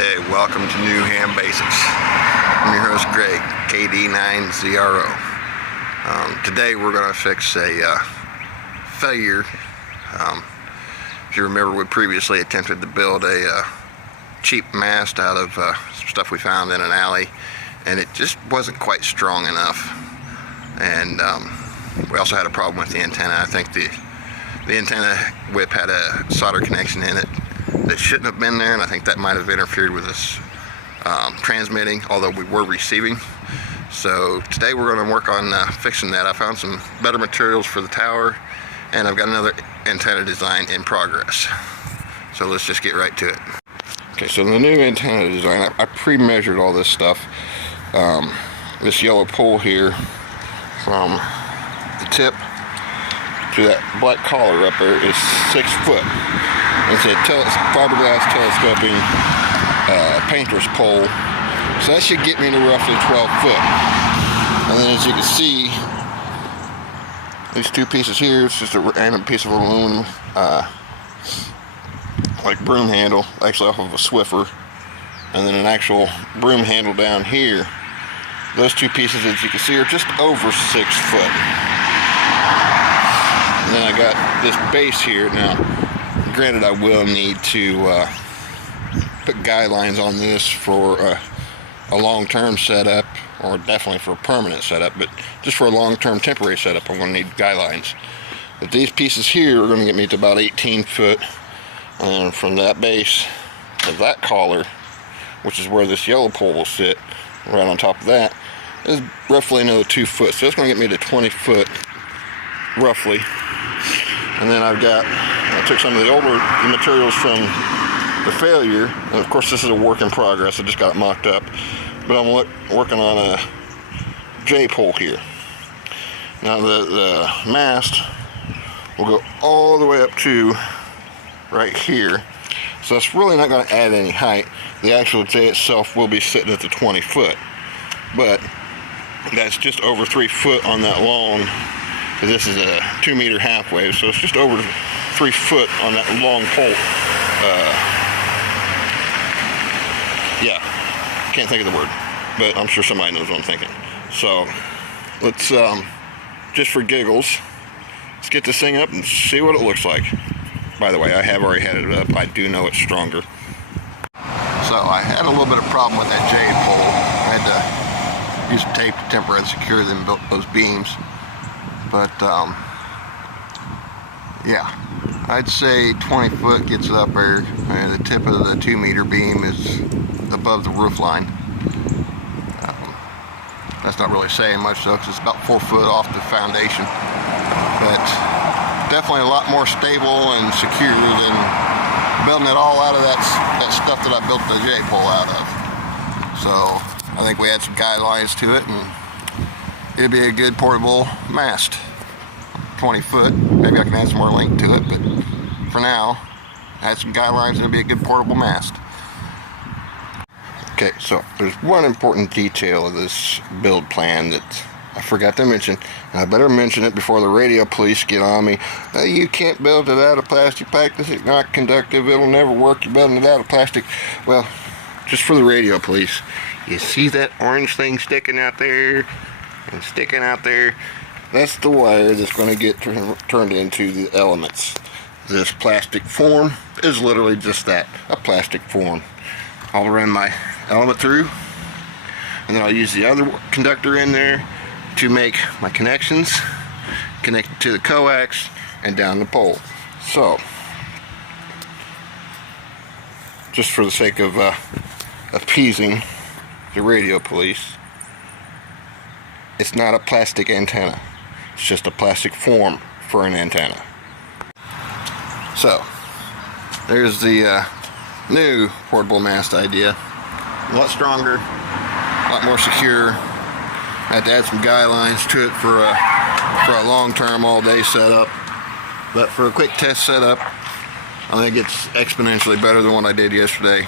Hey, welcome to New Ham Basics. I'm your host Greg, KD9ZRO. Today we're going to fix a failure. If you remember, we previously attempted to build a cheap mast out of stuff we found in an alley, and it just wasn't quite strong enough. And we also had a problem with the antenna. I think the antenna whip had a solder connection in it that shouldn't have been there, and I think that might have interfered with us transmitting, although we were receiving. So today we're going to work on fixing that. I found some better materials for the tower, and I've got another antenna design in progress. So let's just get right to it. Okay, so the new antenna design, I pre-measured all this stuff. This yellow pole here from the tip to that black collar up there is 6 foot. It's a fiberglass telescoping painter's pole, so that should get me to roughly 12 foot. And then as you can see, these two pieces here, it's just a random piece of aluminum, like broom handle, actually off of a Swiffer, and then an actual broom handle down here. Those two pieces, as you can see, are just over 6 foot. And then I got this base here. Now, granted, I will need to put guylines on this for a long-term setup, or definitely for a permanent setup, but just for a long-term temporary setup, I'm going to need guylines. But these pieces here are going to get me to about 18 foot, and from that base to that collar, which is where this yellow pole will sit, right on top of that, is roughly another 2 foot. So it's going to get me to 20 foot, roughly. And then I took some of the older materials from the failure, and of course this is a work in progress, I just got it mocked up, but I'm working on a J pole here. Now the mast will go all the way up to right here, so it's really not going to add any height. The actual J itself will be sitting at the 20 foot, but that's just over 3 foot on that long. This is a 2 meter half wave, so it's just over 3 foot on that long pole. Yeah, can't think of the word, but I'm sure somebody knows what I'm thinking. So let's, just for giggles, let's get this thing up and see what it looks like. By the way, I have already had it up. I do know it's stronger. So I had a little bit of problem with that J pole. I had to use tape to temporarily secure them, built those beams. But yeah, I'd say 20 foot gets it up there. The tip of the 2 meter beam is above the roof line. That's not really saying much though, because it's about 4 foot off the foundation. But definitely a lot more stable and secure than building it all out of that stuff that I built the J pole out of. So I think we add some guylines to it, and it'd be a good portable mast. 20 foot, maybe I can add some more length to it, but for now, add some guylines and it'll be a good portable mast. Okay, so there's one important detail of this build plan that I forgot to mention, and I better mention it before the radio police get on me. You can't build it out of plastic pipe, this is not conductive, it'll never work, you're building it out of plastic. Well, just for the radio police, you see that orange thing sticking out there? And sticking out there, that's the wire that's going to get turned into the elements. This plastic form is literally just that, a plastic form. I'll run my element through, and then I'll use the other conductor in there to make my connections, connected to the coax and down the pole. So, just for the sake of appeasing the radio police, it's not a plastic antenna. It's just a plastic form for an antenna. So, there's the new portable mast idea. A lot stronger, a lot more secure. I had to add some guylines to it for a long-term, all-day setup. But for a quick test setup, I think it's exponentially better than what I did yesterday.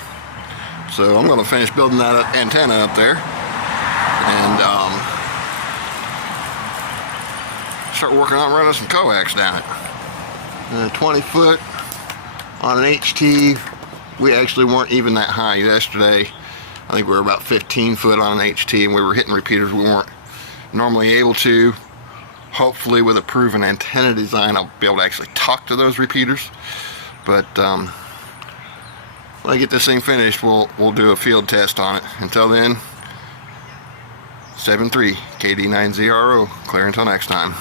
So I'm going to finish building that antenna up there, and start working on running some coax down it. 20 foot on an HT we actually weren't even that high yesterday. I think we were about 15 foot on an HT, and we were hitting repeaters we weren't normally able to. Hopefully with a proven antenna design, I'll be able to actually talk to those repeaters. But when I get this thing finished, we'll do a field test on it. Until then, 7-3 KD9ZRO. Clear until next time.